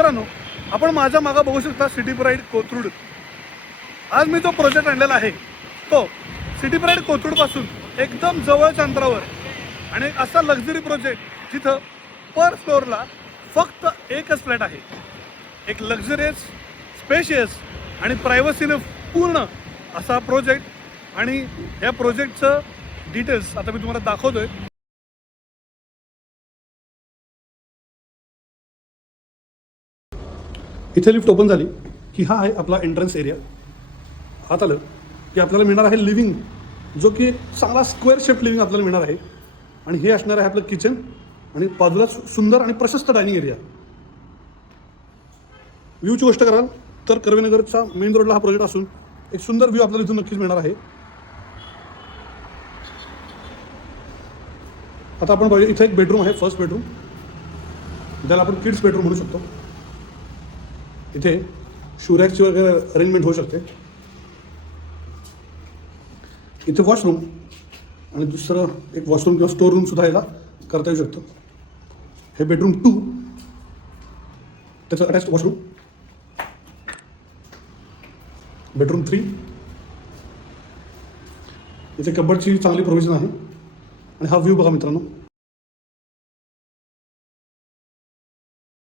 मित्रांनो, आपण माझ्या मागं बघू शकता सिटी प्राईड कोथरूड. आज मी जो प्रोजेक्ट आणलेला आहे तो सिटी प्राईड कोथरूडपासून एकदम जवळच्या अंतरावर आणि असा लक्झरी प्रोजेक्ट जिथं पर फ्लोअरला फक्त एकच फ्लॅट आहे. एक लक्झरियस, स्पेशियस आणि प्रायव्हसीने पूर्ण असा प्रोजेक्ट. आणि या प्रोजेक्टचं डिटेल्स आता मी तुम्हाला दाखवतोय. इथे लिफ्ट ओपन झाली की हा आहे आपला एंट्रन्स एरिया. आत आलं की आपल्याला मिळणार आहे लिव्हिंग, जो की चांगला स्क्वेअर शेप लिव्हिंग आपल्याला मिळणार आहे. आणि हे असणार आहे आपलं किचन आणि बाजूला सुंदर आणि प्रशस्त डायनिंग एरिया. व्ह्यूची गोष्ट कराल तर कर्वेनगरचा मेन रोडला हा प्रोजेक्ट असून एक सुंदर व्ह्यू आपल्याला इथून नक्कीच मिळणार आहे. आता आपण बघूया, इथे एक बेडरूम आहे, फर्स्ट बेडरूम, ज्याला आपण किड्स बेडरूम म्हणू शकतो. इथे शूरॅकची वगैरे अरेंजमेंट होऊ शकते. इथे वॉशरूम आणि दुसरं एक वॉशरूम किंवा स्टोर रूम सुद्धा याला करता येऊ शकतं. हे बेडरूम 2, त्याचं अटॅच्ड वॉशरूम. बेडरूम 3, इथे कबर्डची चांगली प्रोव्हिजन आहे. आणि हा व्ह्यू बघा मित्रांनो.